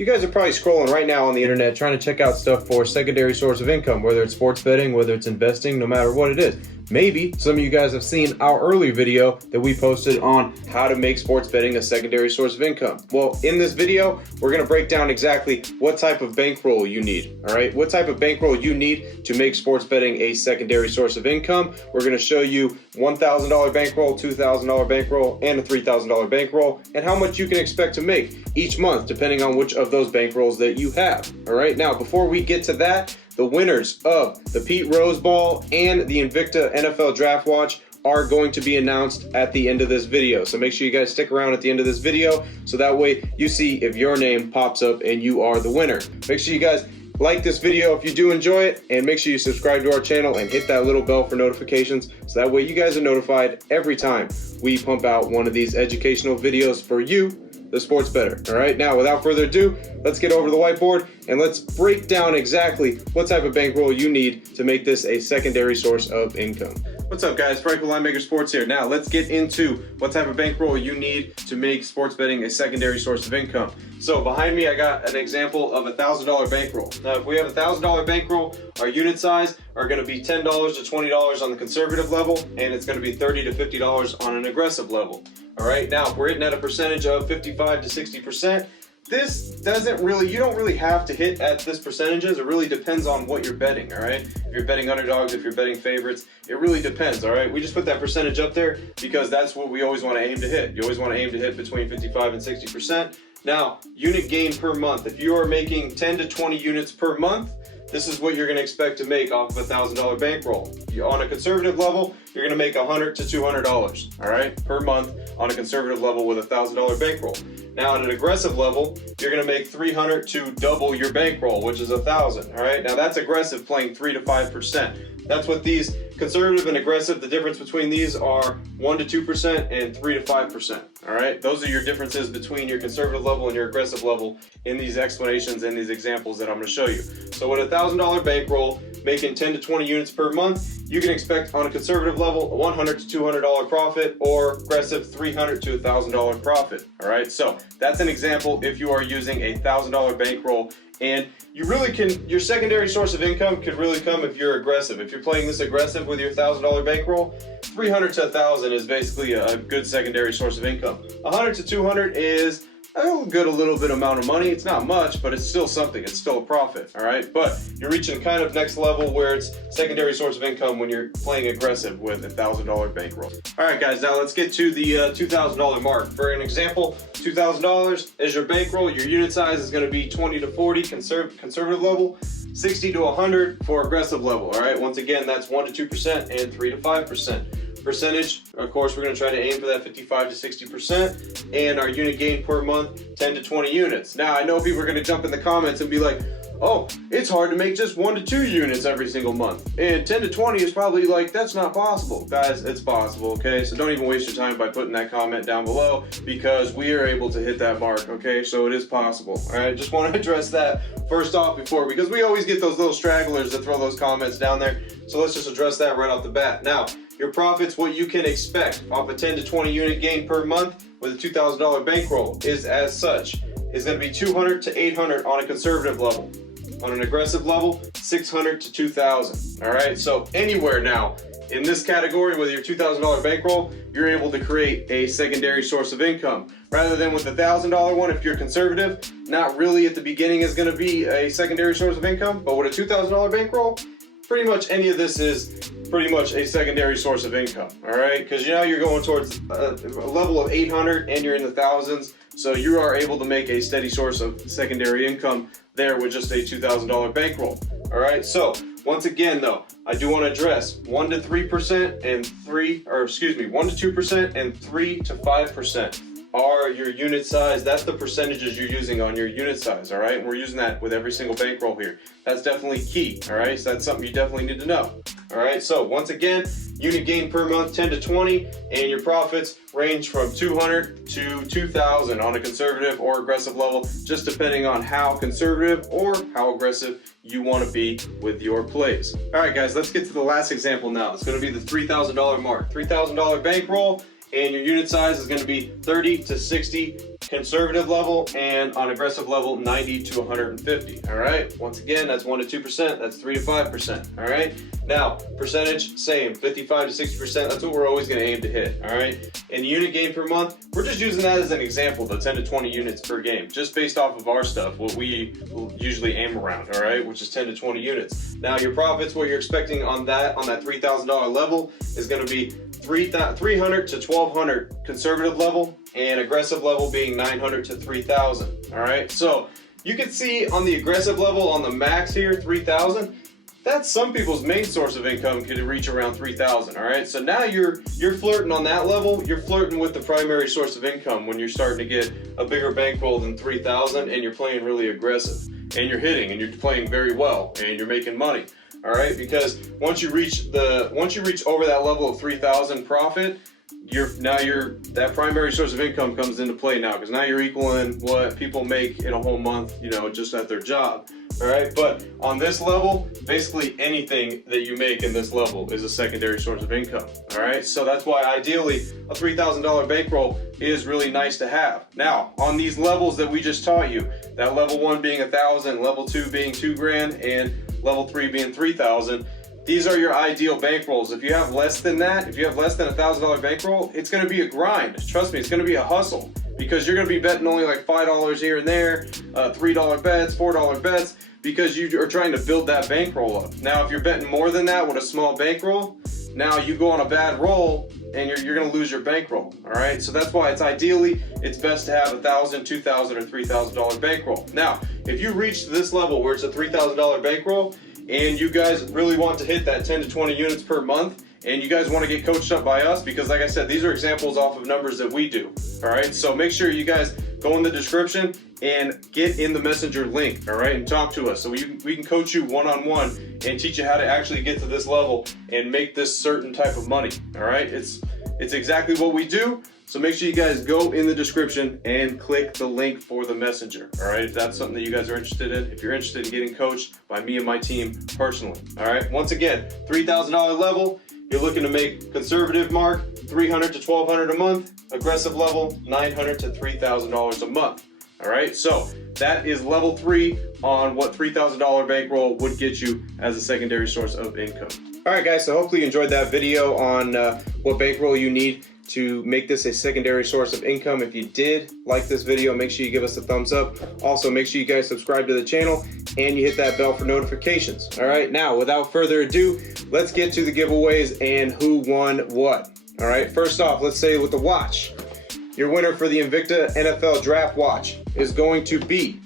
You guys are probably scrolling right now on the internet trying to check out stuff for secondary source of income, whether it's sports betting, whether it's investing, no matter what it is. Maybe some of you guys have seen our earlier video that we posted on how to make sports betting a secondary source of income. Well, in this video, we're going to break down exactly what type of bankroll you need, all right? What type of bankroll you need to make sports betting a secondary source of income. We're going to show you $1,000 bankroll, $2,000 bankroll, and a $3,000 bankroll, and how much you can expect to make each month, depending on which of those bankrolls that you have, all right? Now, before we get to that, the winners of the Pete Rose Ball and the Invicta NFL Draft Watch are going to be announced at the end of this video. So make sure you guys stick around at the end of this video so that way you see if your name pops up and you are the winner. Make sure you guys like this video if you do enjoy it, and make sure you subscribe to our channel and hit that little bell for notifications so that way you guys are notified every time we pump out one of these educational videos for you, the sports bettor. All right, now without further ado, let's get over to the whiteboard and let's break down exactly what type of bankroll you need to make this a secondary source of income. What's up, guys? Frank with Linemaker Sports here. Now let's get into what type of bankroll you need to make sports betting a secondary source of income. So behind me, I got an example of a $1,000 bankroll. Now, if we have a $1,000 bankroll, our unit size are going to be $10 to $20 on the conservative level, and it's going to be $30 to $50 on an aggressive level. All right, now if we're hitting at a percentage of 55 to 60%, this doesn't really, you don't really have to hit at this percentages. It really depends on what you're betting, all right? If you're betting underdogs, if you're betting favorites, it really depends, all right? We just put that percentage up there because that's what we always want to aim to hit. You always want to aim to hit between 55 and 60%. Now, unit gain per month. If you are making 10 to 20 units per month, this is what you're going to expect to make off of a $1,000 bankroll. On a conservative level, you're going to make $100 to $200, all right, per month on a conservative level with a $1,000 bankroll. Now, on an aggressive level, you're going to make $300 to double your bankroll, which is $1,000, all right? Now, that's aggressive, playing 3 to 5%. That's what these conservative and aggressive, the difference between these are 1 to 2% and 3 to 5%, all right? Those are your differences between your conservative level and your aggressive level in these explanations and these examples that I'm going to show you. So with a $1,000 bankroll, making 10 to 20 units per month, you can expect on a conservative level a $100 to $200 profit, or aggressive $300 to $1,000 profit, all right? So that's an example if you are using a $1,000 bankroll. And you really can, your secondary source of income could really come if you're aggressive. If you're playing this aggressive with your $1,000 bankroll, 300 to 1,000 is basically a good secondary source of income. 100 to 200 is a little bit amount of money. It's not much, but it's still something. It's still a profit, all right? But you're reaching kind of next level where it's secondary source of income when you're playing aggressive with a $1,000 bankroll. All right, guys, now let's get to the $2,000 mark. For an example, $2,000 is your bankroll. Your unit size is going to be 20 to 40 conservative level, 60 to 100 for aggressive level, all right? Once again, that's 1 to 2% and 3 to 5%. Percentage, of course, we're going to try to aim for that 55 to 60%, and our unit gain per month, 10 to 20 units. Now, I know people are going to jump in the comments and be like, oh, it's hard to make just 1 to 2 units every single month, and 10 to 20 is probably like, that's not possible. Guys, it's possible, okay? So don't even waste your time by putting that comment down below, because we are able to hit that mark, okay? So it is possible, all right? Just want to address that first off because we always get those little stragglers that throw those comments down there. So let's just address that right off the bat. Now, your profits, what you can expect off a 10 to 20 unit gain per month with a $2,000 bankroll is as such. It's going to be 200 to 800 on a conservative level. On an aggressive level, 600 to 2,000. All right, so anywhere now in this category with your $2,000 bankroll, you're able to create a secondary source of income. Rather than with the $1,000 one, if you're conservative, not really at the beginning is going to be a secondary source of income, but with a $2,000 bankroll, pretty much any of this is pretty much a secondary source of income, all right? Because now you're going towards a level of 800 and you're in the thousands, so you are able to make a steady source of secondary income there with just a $2,000 bankroll, all right? So once again, though, I do want to address 1 to 3% and 1 to 2% and 3 to 5% are your unit size. That's the percentages you're using on your unit size, all right? And we're using that with every single bankroll here. That's definitely key, all right? So that's something you definitely need to know, all right? So once again, unit gain per month, 10 to 20, and your profits range from 200 to 2,000 on a conservative or aggressive level, just depending on how conservative or how aggressive you want to be with your plays. All right, guys, let's get to the last example now. It's going to be the $3,000 mark. $3,000 bankroll. and your unit size is going to be 30 to 60 conservative level, and on aggressive level 90 to 150. All right, once again, that's 1 to 2%, that's 3 to 5%. All right, now percentage, same, 55 to 60%. That's what we're always going to aim to hit. All right, and unit gain per month, we're just using that as an example, the 10 to 20 units per game, just based off of our stuff, what we usually aim around. All right, which is 10 to 20 units. Now your profits, what you're expecting on that $3,000 level is going to be 300 to 1,200 conservative level, and aggressive level being 900 to 3,000. All right, so you can see on the aggressive level, on the max here, 3,000. That's some people's main source of income, could reach around 3,000. All right, so now you're flirting on that level. You're flirting with the primary source of income when you're starting to get a bigger bankroll than 3,000, and you're playing really aggressive, and you're hitting, and you're playing very well, and you're making money. All right, because once you reach over that level of 3,000 profit, that primary source of income comes into play now, because now you're equaling what people make in a whole month, just at their job. All right, but on this level, basically anything that you make in this level is a secondary source of income. All right, so that's why ideally a $3,000 bankroll is really nice to have. Now, on these levels that we just taught you, that level 1 being 1,000, level 2 being $2,000, and level 3 being 3,000. These are your ideal bankrolls. If you have less than that, if you have less than a $1,000 bankroll, it's going to be a grind. Trust me, it's going to be a hustle, because you're going to be betting only like $5 here and there, $3 bets, $4 bets, because you are trying to build that bankroll up. Now, if you're betting more than that with a small bankroll, now you go on a bad roll and you're going to lose your bankroll. All right, so that's why it's best to have a $1,000, $2,000, or $3,000 bankroll. Now, if you reach this level where it's a $3,000 bankroll, and you guys really want to hit that 10 to 20 units per month, and you guys want to get coached up by us, because like I said, these are examples off of numbers that we do. All right, so make sure you guys go in the description and get in the messenger link, all right, and talk to us so we can coach you one-on-one and teach you how to actually get to this level and make this certain type of money. All right, it's exactly what we do. So make sure you guys go in the description and click the link for the messenger. All right, if that's something that you guys are interested in, if you're interested in getting coached by me and my team personally. All right, once again, $3,000 level, you're looking to make conservative mark, $300 to $1,200 a month, aggressive level, $900 to $3,000 a month. All right, so that is level 3 on what $3,000 bankroll would get you as a secondary source of income. All right, guys, so hopefully you enjoyed that video on what bankroll you need to make this a secondary source of income. If you did like this video, make sure you give us a thumbs up. Also, make sure you guys subscribe to the channel and you hit that bell for notifications. All right, now without further ado, let's get to the giveaways and who won what. All right, first off, let's say with the watch. Your winner for the Invicta NFL Draft Watch is going to be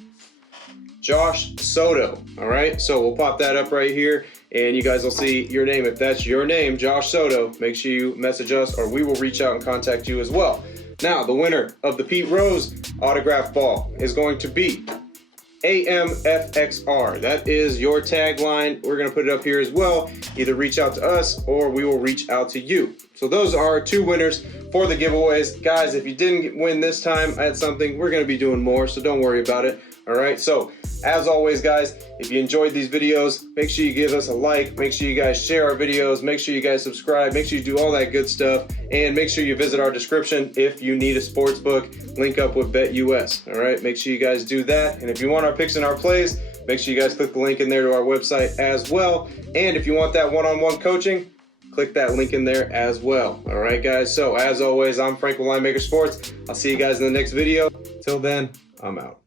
Josh Soto. All right, so we'll pop that up right here and you guys will see your name. If that's your name, Josh Soto, make sure you message us or we will reach out and contact you as well. Now, the winner of the Pete Rose autograph ball is going to be AMFXR. That is your tagline. We're going to put it up here as well. Either reach out to us or we will reach out to you. So those are 2 winners for the giveaways. Guys, if you didn't win this time at something, we're going to be doing more, so don't worry about it. All right, so as always, guys, if you enjoyed these videos, make sure you give us a like, make sure you guys share our videos, make sure you guys subscribe, make sure you do all that good stuff, and make sure you visit our description if you need a sports book, link up with BetUS. All right, make sure you guys do that. And if you want our picks and our plays, make sure you guys click the link in there to our website as well. And if you want that one-on-one coaching, click that link in there as well. All right, guys, so as always, I'm Frank with Linemaker Sports. I'll see you guys in the next video. Till then, I'm out.